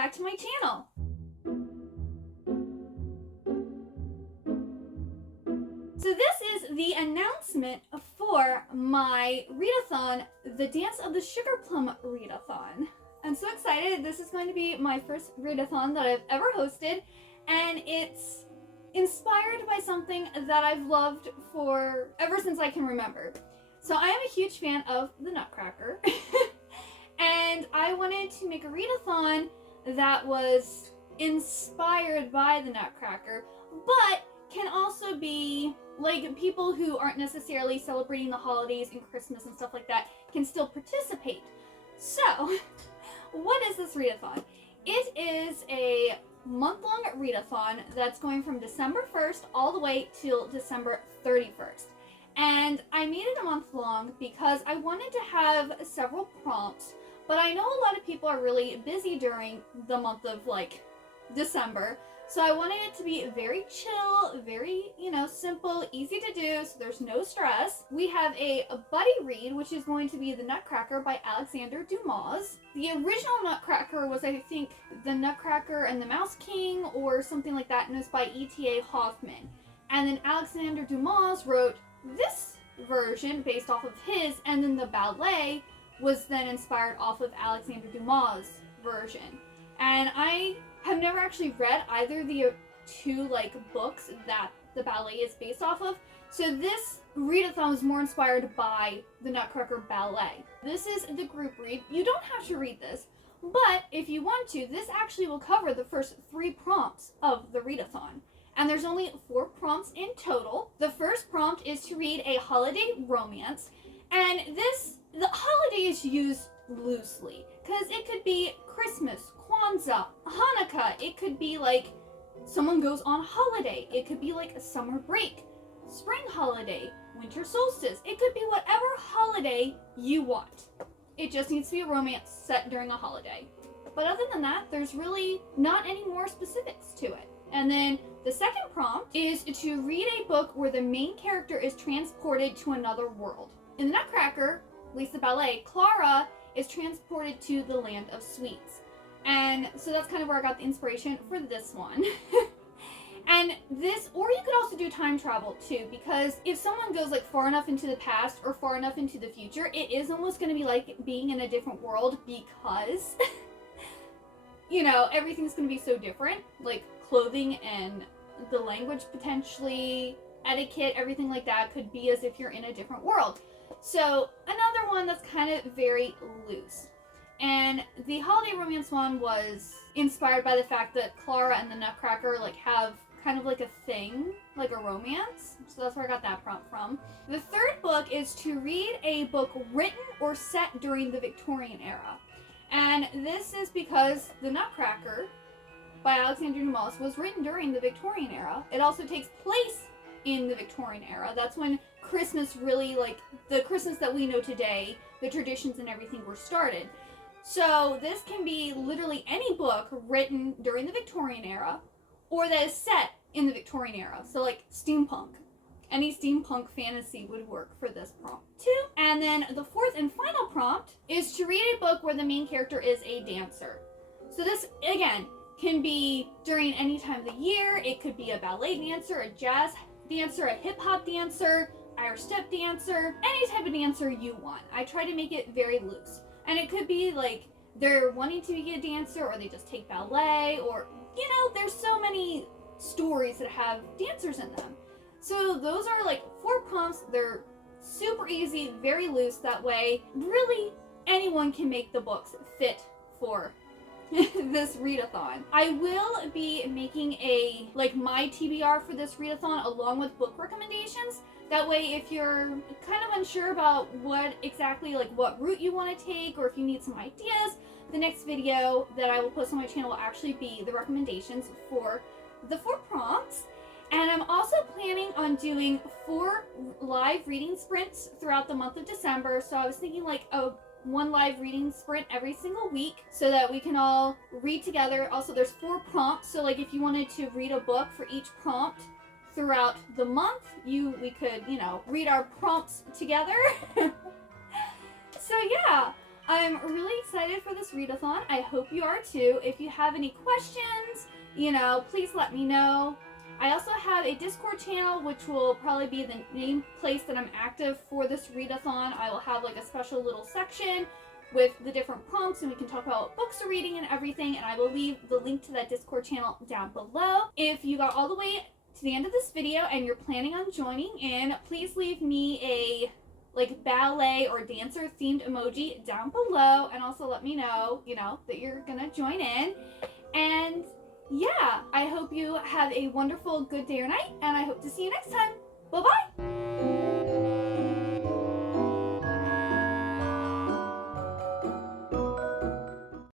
back to my channel. So this is the announcement for my readathon, the Dance of the Sugar Plum Readathon. I'm so excited. This is going to be my first readathon that I've ever hosted, and it's inspired by something that I've loved for ever since I can remember. So I am a huge fan of the Nutcracker, and I wanted to make a readathon that was inspired by the Nutcracker, but can also be like people who aren't necessarily celebrating the holidays and Christmas and stuff like that can still participate. So, what is this readathon? It is a month-long readathon that's going from December 1st all the way till December 31st. And I made it a month long because I wanted to have several prompts, but I know a lot of people are really busy during the month of December. So I wanted it to be very chill, very, simple, easy to do, so there's no stress. We have a buddy read, which is going to be The Nutcracker by Alexandre Dumas. The original Nutcracker was, I think, The Nutcracker and the Mouse King or something like that, and it was by E.T.A. Hoffmann. And then Alexandre Dumas wrote this version based off of his, and then the ballet was then inspired off of Alexandre Dumas' version. And I have never actually read either of the two books that the ballet is based off of, so this readathon is more inspired by the Nutcracker ballet. This is the group read. You don't have to read this, but if you want to, this actually will cover the first 3 prompts of the readathon. And there's only 4 prompts in total. The first prompt is to read a holiday romance, and the holiday is used loosely because it could be Christmas, Kwanzaa, Hanukkah. It could be someone goes on holiday. It could be a summer break, spring holiday, winter solstice. It could be whatever holiday you want. It just needs to be a romance set during a holiday. But other than that, there's really not any more specifics to it. And then the second prompt is to read a book where the main character is transported to another world. In the Nutcracker, at least the ballet, Clara is transported to the land of sweets. And so that's kind of where I got the inspiration for this one. And or you could also do time travel too, because if someone goes far enough into the past or far enough into the future, it is almost going to be like being in a different world because, everything's going to be so different, like clothing and the language potentially, etiquette, everything like that could be as if you're in a different world. So another one that's kind of very loose. And the holiday romance one was inspired by the fact that Clara and the Nutcracker have kind of a thing, like a romance. So that's where I got that prompt from. The third book is to read a book written or set during the Victorian era. And this is because the Nutcracker by Alexandre Dumas was written during the Victorian era. It also takes place in the Victorian era. That's when Christmas really, the Christmas that we know today, the traditions and everything were started. So this can be literally any book written during the Victorian era or that is set in the Victorian era. So steampunk. Any steampunk fantasy would work for this prompt too. And then the fourth and final prompt is to read a book where the main character is a dancer. So this, again, can be during any time of the year. It could be a ballet dancer, a jazz dancer, a hip-hop dancer, Irish step dancer, any type of dancer you want. I try to make it very loose. And it could be they're wanting to be a dancer, or they just take ballet, or, there's so many stories that have dancers in them. So those are 4 prompts. They're super easy, very loose. That way, really anyone can make the books fit for this readathon. I will be making a my TBR for this readathon along with book recommendations. That way, if you're kind of unsure about what exactly what route you want to take, or if you need some ideas, the next video that I will post on my channel will actually be the recommendations for the 4 prompts. And I'm also planning on doing 4 live reading sprints throughout the month of December. So I was thinking a 1 live reading sprint every single week so that we can all read together. Also, there's 4 prompts. So if you wanted to read a book for each prompt throughout the month, we could, read our prompts together. So yeah, I'm really excited for this readathon. I hope you are too. If you have any questions, please let me know. I also have a Discord channel, which will probably be the main place that I'm active for this readathon. I will have like a special little section with the different prompts, and we can talk about what books are reading and everything, and I will leave the link to that Discord channel down below. If you got all the way to the end of this video and you're planning on joining in, please leave me a like ballet or dancer themed emoji down below, and also let me know, that you're gonna join in. And yeah, I hope you have a wonderful good day or night, and I hope to see you next time. Bye bye.